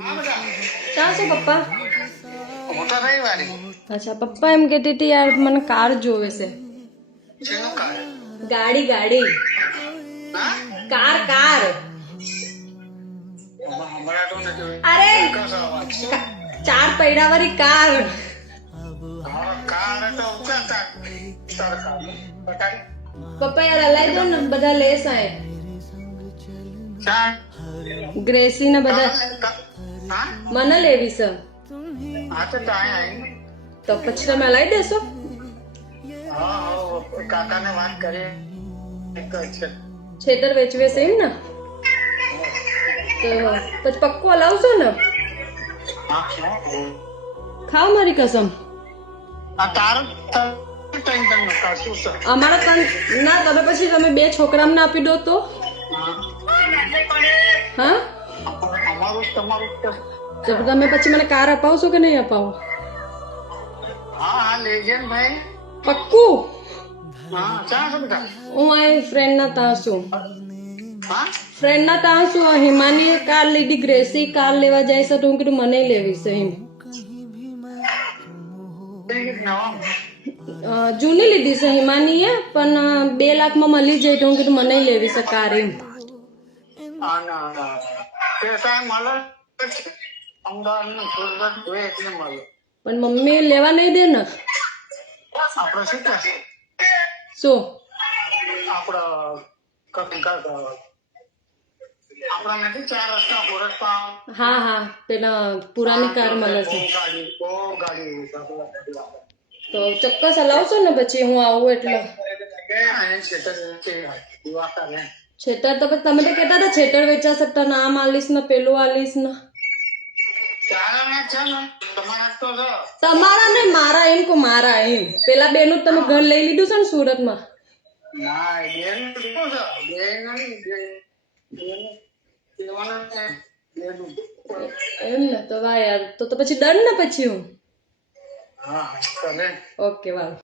હા બેટા ક્યાં છે પપ્પા? મોટા રવિવારી અચ્છા, પપ્પા એમ કહેતી હતી યાર મને કાર જોવે છે. શેનું કાર ગાડી ગાડી હા કાર કાર. હમણાં તો નથી અરે કશો અવાજ ચાર પૈડાવાળી કાર. હા કાર તો ઉતારતા તાર કાર બતાવી પપ્પા યાર હલાઈ દો ને, બધા લેસ આય. ચાર ગ્રેસી ને બધા હા મને લેવી છે. હા તો ત્યાં આવી તો પછી તમે હલાઈ દેશો? હા હા કાકાને વાત કરી એક છે છેતર વેચવે છે એમ ને? તો પછી પક્કો હલાવશો ને? હા ખાઓ મારી કસમ. આ તારું ટેન્શન નું કશું છે અમારા તન ના, તમે પછી તમે બે છોકરામને આપી દો તો? હા, અમારું તમારું તો તો તમે પછી મને કાર અપાવશો કે નહીં અપાવો? હા હા લેજે ને ભાઈ પક્કું? હા ચા છે બેટા હું આ ફ્રેન્ડના ત્યાં છું. હા ફ્રેન્ડના ત્યાં છું. હિમાની કાર લીધી, ગ્રેસી કાર લેવા જાય છે તો હું કીધું મને લેવી છે એમ. જૂની લીધી છે હિમાનીએ, પણ 2 લાખમાં મળી જાય તો હું કીધું મને લેવી છે કાર એમ. અમદાવાદ સુરત જોઈએ એટલે મળે પણ મમ્મી લેવા નહીં દે ને. આપડે શું કહેશે શું? આપડા નથી 4 રસ્તા ગોરખપા હા હા, પેલા પુરાની કાર મળે છે. ગાડી તો ચોક્કસ હલાવશો ને પછી હું આવું એટલે? છેતર તો પછી તમે તો કહેતા હતા છેતર વેચાશે, તને આમ આલીશ ને પેલું આલીશ ને. તમારા ને મારા એમ કો મારા એમ. પેલા બેનું તમે ઘર લઈ લીધું છે ને સુરતમાં? એમ ને તો વાહ યાર, તો પછી ડન ને પછી હું. હા ચાલે ઓકે વાહ.